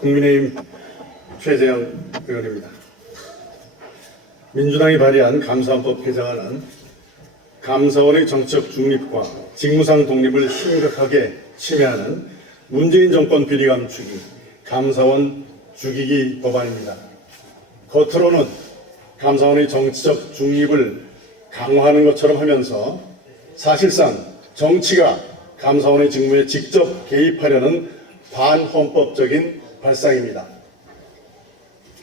국민의힘 최재형 의원입니다. 민주당이 발의한 감사헌법 개정안은 감사원의 정치적 중립과 직무상 독립을 심각하게 침해하는 문재인 정권 비리 감추기 감사원 죽이기 법안입니다. 겉으로는 감사원의 정치적 중립을 강화하는 것처럼 하면서 사실상 정치가 감사원의 직무에 직접 개입하려는 반헌법적인 발상입니다.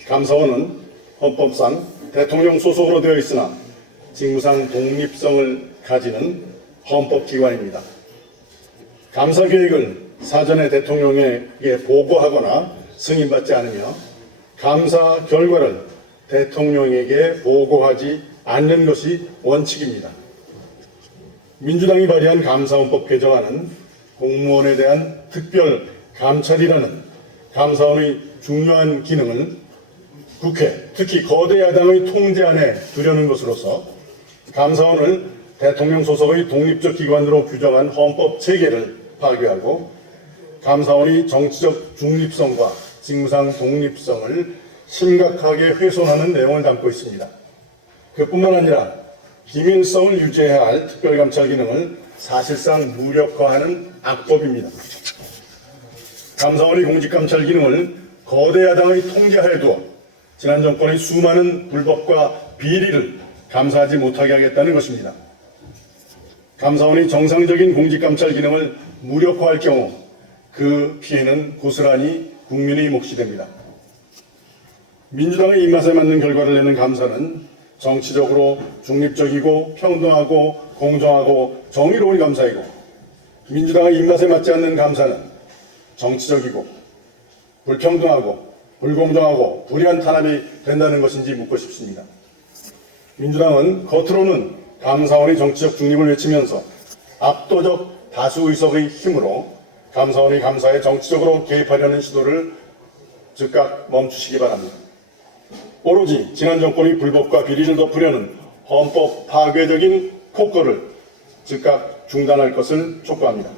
감사원은 헌법상 대통령 소속으로 되어 있으나 직무상 독립성을 가지는 헌법기관입니다. 감사 계획을 사전에 대통령에게 보고하거나 승인받지 않으며 감사 결과를 대통령에게 보고하지 않는 것이 원칙입니다. 민주당이 발의한 감사헌법 개정안은 공무원에 대한 특별 감찰이라는 감사원의 중요한 기능을 국회, 특히 거대 야당의 통제 안에 두려는 것으로서 감사원을 대통령 소속의 독립적 기관으로 규정한 헌법 체계를 파괴하고 감사원이 정치적 중립성과 직무상 독립성을 심각하게 훼손하는 내용을 담고 있습니다. 그뿐만 아니라 기밀성을 유지해야 할 특별감찰 기능을 사실상 무력화하는 악법입니다. 감사원의 공직감찰 기능을 거대 야당의 통제하에 두어 지난 정권의 수많은 불법과 비리를 감사하지 못하게 하겠다는 것입니다. 감사원이 정상적인 공직감찰 기능을 무력화할 경우 그 피해는 고스란히 국민의 몫이 됩니다. 민주당의 입맛에 맞는 결과를 내는 감사는 정치적으로 중립적이고 평등하고 공정하고 정의로운 감사이고 민주당의 입맛에 맞지 않는 감사는 정치적이고 불평등하고 불공정하고 불의한 탄압이 된다는 것인지 묻고 싶습니다. 민주당은 겉으로는 감사원의 정치적 중립을 외치면서 압도적 다수 의석의 힘으로 감사원의 감사에 정치적으로 개입하려는 시도를 즉각 멈추시기 바랍니다. 오로지 지난 정권의 불법과 비리를 덮으려는 헌법 파괴적인 폭거를 즉각 중단할 것을 촉구합니다.